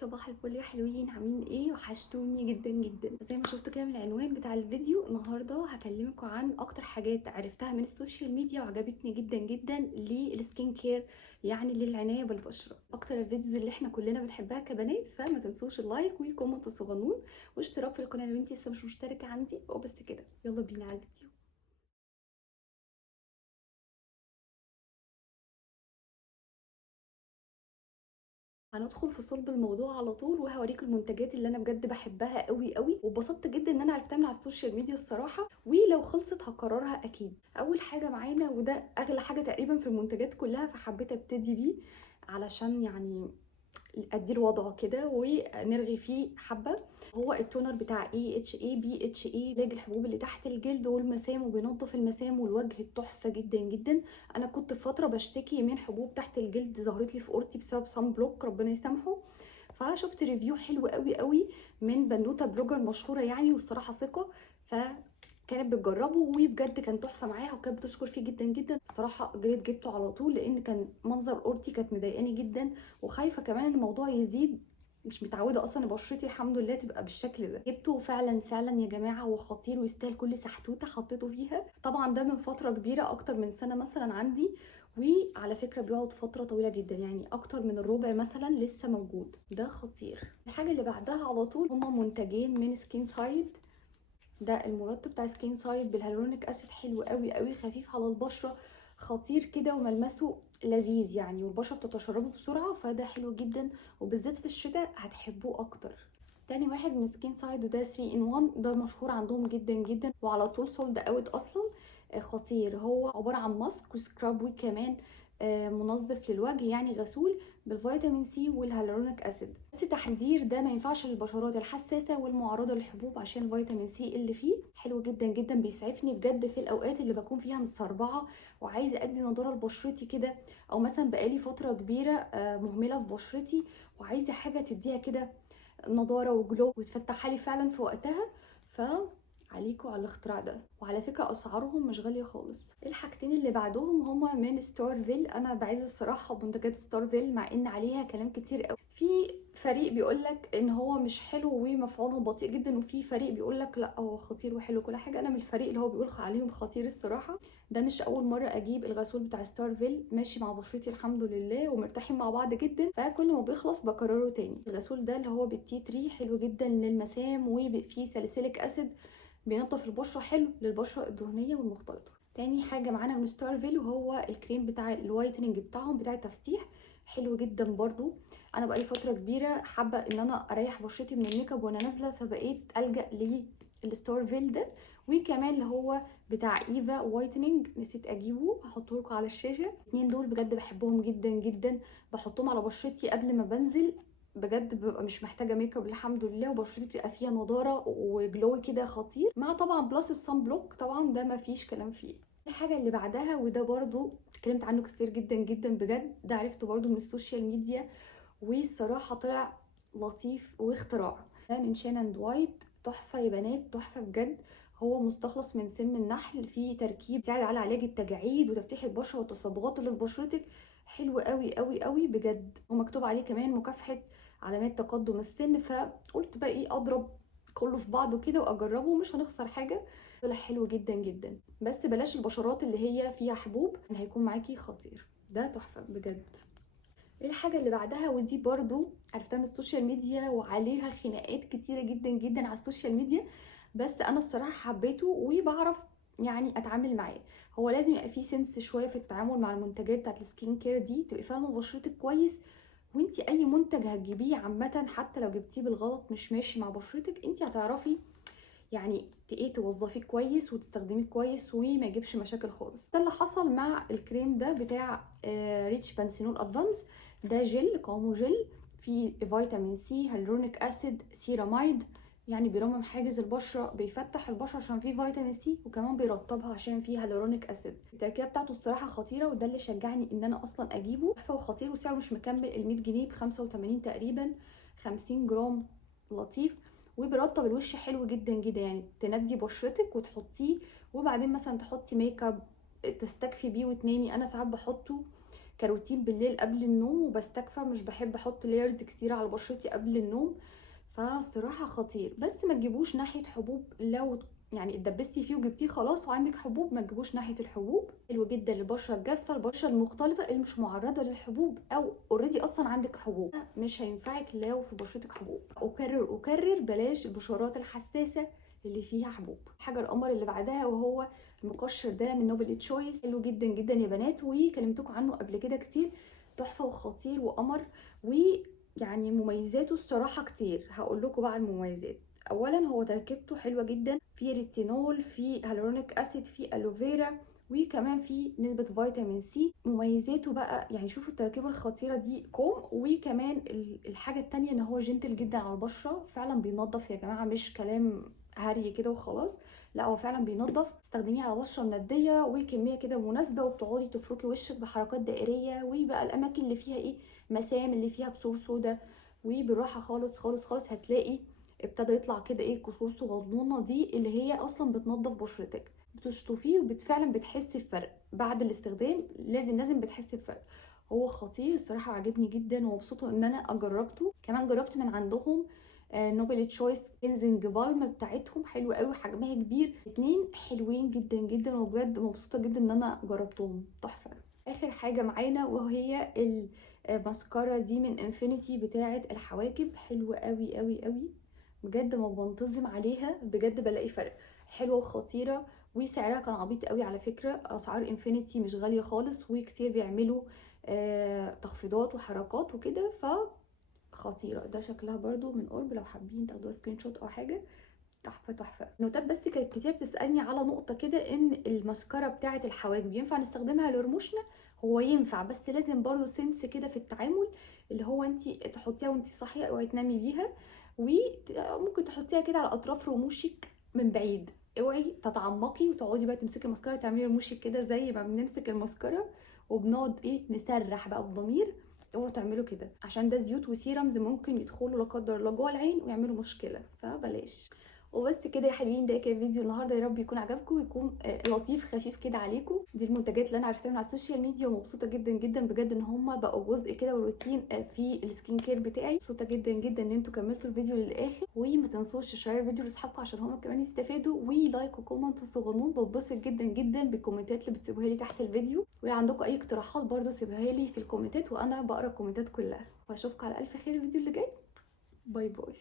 صباح الفل يا حلوين، عاملين ايه؟ وحشتوني جدا جدا. زي ما شفتوا كده من العنوان بتاع الفيديو، النهارده هكلمكم عن اكتر حاجات عرفتها من السوشيال ميديا وعجبتني جدا جدا للسكين كير، يعني للعنايه بالبشره. اكتر الفيديوز اللي احنا كلنا بنحبها كبنات، فما تنسوش اللايك وكومنت صغنون واشتراك في القناه لو انتي لسه مش مشتركه عندي. وبس كده، يلا بينا على الفيديو. هندخل في صلب الموضوع على طول، وهوريكم المنتجات اللي انا بجد بحبها قوي قوي، واتبسطت جدا ان انا عرفتها من على السوشيال ميديا الصراحه، ولو خلصت هكررها اكيد. اول حاجه معانا، وده اغلى حاجه تقريبا في المنتجات كلها، فحبيت ابتدي بيه علشان يعني اديله وضعه كده ونرغي فيه حبه. هو التونر بتاع AHA BHA، علاج الحبوب اللي تحت الجلد والمسام، وبينظف المسام والوجه تحفه جدا جدا. انا كنت في فتره بشتكي من حبوب تحت الجلد ظهرت لي في اورتي بسبب صن بلوك، ربنا يسامحه. فشفت ريفيو حلو قوي قوي من بنوته بلوجر مشهوره يعني، والصراحه ثقه. كانت بتجربه وبجد كان تحفه معاها، وكانت بتشكر فيه جدا جدا. الصراحه جريت جبته على طول، لان كان منظر اورتي كانت مضايقاني جدا، وخايفه كمان ان الموضوع يزيد. مش متعوده اصلا بشرتي الحمد لله تبقى بالشكل ده. جبته فعلا فعلا يا جماعه، هو خطير ويستاهل كل سحتوته حطيته فيها. طبعا ده من فتره كبيره، اكتر من سنه مثلا عندي، وعلى فكره بيقعد فتره طويله جدا، يعني اكتر من الربع مثلا لسه موجود. ده خطير. الحاجه اللي بعدها على طول هما منتجين من سكين سايد. ده المرطب بتاع سكين سايد بالهيالورونيك اسيد، حلو قوي قوي، خفيف على البشره، خطير كده، وملمسه لذيذ يعني، والبشره بتتشربه بسرعه، فده حلو جدا، وبالذات في الشتاء هتحبوه اكتر. تاني واحد من سكين سايد، وده 3 in 1، ده مشهور عندهم جدا جدا، وعلى طول سولد اوت اصلا. خطير. هو عباره عن ماسك وسكراب، وكمان منظف للوجه يعني غسول، بالفيتامين سي والهيالورونيك اسيد. بس تحذير، ده ما ينفعش للبشرات الحساسه والمعرضه للحبوب، عشان الفيتامين سي اللي فيه حلو جدا جدا، بيسعفني بجد في الاوقات اللي بكون فيها متسربعه وعايزه ادي نضاره لبشرتي كده، او مثلا بقالي فتره كبيره مهمله في بشرتي، وعايزه حاجه تديها كده نضاره وجلو وتفتحها لي فعلا في وقتها. عليكوا على الاختراع ده، وعلى فكره اسعارهم مش غاليه خالص. الحاجتين اللي بعدهم هما من ستارفيل. انا بعز الصراحه بمنتجات ستارفيل، مع ان عليها كلام كتير قوي. في فريق بيقولك ان هو مش حلو ومفعوله بطيء جدا، وفي فريق بيقولك لا هو خطير وحلو كل حاجه. انا من الفريق اللي هو بيقول عليهم خطير الصراحه. ده مش اول مره اجيب الغسول بتاع ستارفيل، ماشي مع بشرتي الحمد لله ومرتاحين مع بعض جدا، فكل ما بيخلص بكرره تاني. الغسول ده اللي هو بالتي تري، حلو جدا للمسام، وفيه ساليسيليك اسيد، بينظف البشره، حلو للبشره الدهنيه والمختلطه. تاني حاجه معانا من ستارفيل، وهو الكريم بتاع الوايتنينج بتاعهم بتاع التفتيح، حلو جدا برضو. انا بقالي فتره كبيره حابه ان انا اريح بشرتي من الميك اب وانا نازله، فبقيت الجا للستارفيل ده. وكمان اللي هو بتاع ايفا وايتنينج، نسيت اجيبه، هحطه لكم على الشاشه. الاتنين دول بجد بحبهم جدا جدا، بحطهم على بشرتي قبل ما بنزل، بجد ببقى مش محتاجه ميك اب الحمد لله، وبشرتي بتبقى فيها نضاره وجلوي كده خطير، مع طبعا بلس الصن بلوك، طبعا ده مفيش كلام فيه. الحاجه اللي بعدها، وده برضو اتكلمت عنه كتير جدا جدا بجد، ده عرفته برضو من السوشيال ميديا، والصراحه طلع لطيف واختراع. ده من شان وايت، تحفه يا بنات، تحفه بجد. هو مستخلص من سم النحل، فيه تركيب يساعد على علاج التجاعيد وتفتيح البشره والتصبغات اللي في بشرتك، حلو قوي قوي قوي بجد. ومكتوب عليه كمان مكافحه علامات تقدم السن، فقلت بقى ايه، اضرب كله في بعضه كده واجربه، مش هنخسر حاجه. طلع حلو جدا جدا، بس بلاش البشرات اللي هي فيها حبوب، هيكون معاكي خطير. ده تحفه بجد. الحاجه اللي بعدها، ودي برضو عرفتها من السوشيال ميديا، وعليها خناقات كتيره جدا جدا على السوشيال ميديا، بس انا الصراحه حبيته وبعرف يعني اتعامل معاه. هو لازم يبقى فيه سنس شويه في التعامل مع المنتجات بتاعت السكين كير دي، تبقي فاهمه بشرتك كويس. وانتي اي منتج هتجيبيه عامه، حتى لو جبتيه بالغلط مش ماشي مع بشرتك، انتي هتعرفي يعني ايه توظفيه كويس وتستخدميه كويس وما يجيبش مشاكل خالص. ده اللي حصل مع الكريم ده بتاع ريتش بانسينول ادفانس. ده جل، قوامه جل، فيه فيتامين سي، هيالورونيك اسيد، سيراميد، يعني بيرمم حاجز البشره، بيفتح البشره عشان فيه فيتامين سي، وكمان بيرطبها عشان فيه هيالورونيك اسيد. التركيبه بتاعته الصراحه خطيره، وده اللي شجعني ان انا اصلا اجيبه. تحفه وخطير، وسعره مش مكمل ال 100 جنيه، ب 85 تقريبا، 50 جرام، لطيف. وبيرطب الوش حلو جدا جدا، يعني تندي بشرتك وتحطيه، وبعدين مثلا تحطي ميك اب تستكفي بيه وتنامي. انا ساعات بحطه كروتين بالليل قبل النوم، وبستكفى مش بحب احط لايرز كتير على بشرتي قبل النوم. فصراحة خطير، بس ما تجيبوش ناحية حبوب. لو يعني اتدبستي فيه وجبتيه خلاص وعندك حبوب، ما تجيبوش ناحية الحبوب. حلو جدا للبشرة الجافة، البشرة المختلطة اللي مش معرضة للحبوب او اوريدي اصلا عندك حبوب، مش هينفعك لو في بشرتك حبوب. اكرر اكرر، بلاش البشرات الحساسة اللي فيها حبوب. حاجة القمر اللي بعدها وهو المقشر ده من نوبل تشويس، حلو جدا جدا يا بنات، وكلمتكم عنه قبل كده كتير. تحفة وخطير وقمر، ويعني مميزاته الصراحة كتير. هقول لكم بقى المميزات. اولا هو تركيبته حلوه جدا، في ريتينول، في هالورونيك اسيد، في الوفيرا، وكمان في نسبه فيتامين سي. مميزاته بقى يعني شوفوا التركيبه الخطيره دي كوم، وكمان الحاجه التانية ان هو جنتل جدا على البشره، فعلا بينظف يا جماعه، مش كلام هري كده وخلاص، لا هو فعلا بينظف. تستخدميه على بشره منديه وكميه كده مناسبه، وبتقعدي تفركي وشك بحركات دائريه، وبقى الاماكن اللي فيها ايه مسام، اللي فيها بثور سودا، وبالراحه خالص خالص خالص هتلاقي ابتدى يطلع كده ايه قشور صغنونه، دي اللي هي اصلا بتنظف بشرتك. بتشطفيه وفعلا بتحسي بفرق بعد الاستخدام، لازم بتحسي بفرق. هو خطير الصراحه وعجبني جدا، ومبسوطه ان انا جربته. كمان جربت من عندهم نوبل تشويس كلينزنج بالم بتاعتهم، حلوه قوي، حجمها كبير، اتنين حلوين جدا جدا، وبجد مبسوطه جدا ان انا جربتهم، تحفه. اخر حاجه معانا وهي الماسكارا دي من انفينيتي بتاعه الحواجب، حلوه قوي قوي قوي بجد، ما بنتظم عليها بجد بلاقي فرق، حلوه وخطيره. وسعرها كان عبيط قوي على فكره، اسعار انفينيتي مش غاليه خالص، وكتير بيعملوا تخفيضات وحركات وكده، فخطيره. ده شكلها برضو من قرب لو حابين تاخدوها سكرين شوت او حاجه، تحفه تحفه. نوتات بس كانت كتير بتسالني على نقطه كده، ان الماسكارا بتاعه الحواجب ينفع نستخدمها لرموشنا؟ هو ينفع، بس لازم برضو سنس كده في التعامل، اللي هو انت تحطيها وانت صاحيه اوعي تنامي بيها، وممكن تحطيها كده على اطراف رموشك من بعيد، اوعي تتعمقي وتقعدي بقى تمسكي الماسكارا تعملي رموشك كده زي ما بنمسك الماسكارا وبنقعد ايه نسرح بقى بضمير. اوعوا تعملوا كده، عشان ده زيوت وسيرمز ممكن يدخلوا لا قدر الله جوه العين ويعملوا مشكله، فبلاش. وبس كده يا حلوين، ده كان فيديو النهارده، يا رب يكون عجبكم ويكون لطيف خفيف كده عليكم. دي المنتجات اللي انا عرفتها من على السوشيال ميديا، ومبسوطه جدا جدا بجد ان هم بقوا جزء كده وروتين في السكين كير بتاعي. مبسوطه جدا جدا ان انتوا كملتوا الفيديو للاخر، وما تنسوش تشيروا الفيديو لاصحابكم عشان هم كمان يستفادوا، ولايك وكومنت صغنون، بتبسط جدا جدا بالكومنتات اللي بتسيبوها لي تحت الفيديو، ولو عندكم اي اقتراحات برده سيبوها لي في الكومنتات، وانا بقرا الكومنتات كلها. واشوفكم على الف خير الفيديو اللي جاي. باي باي.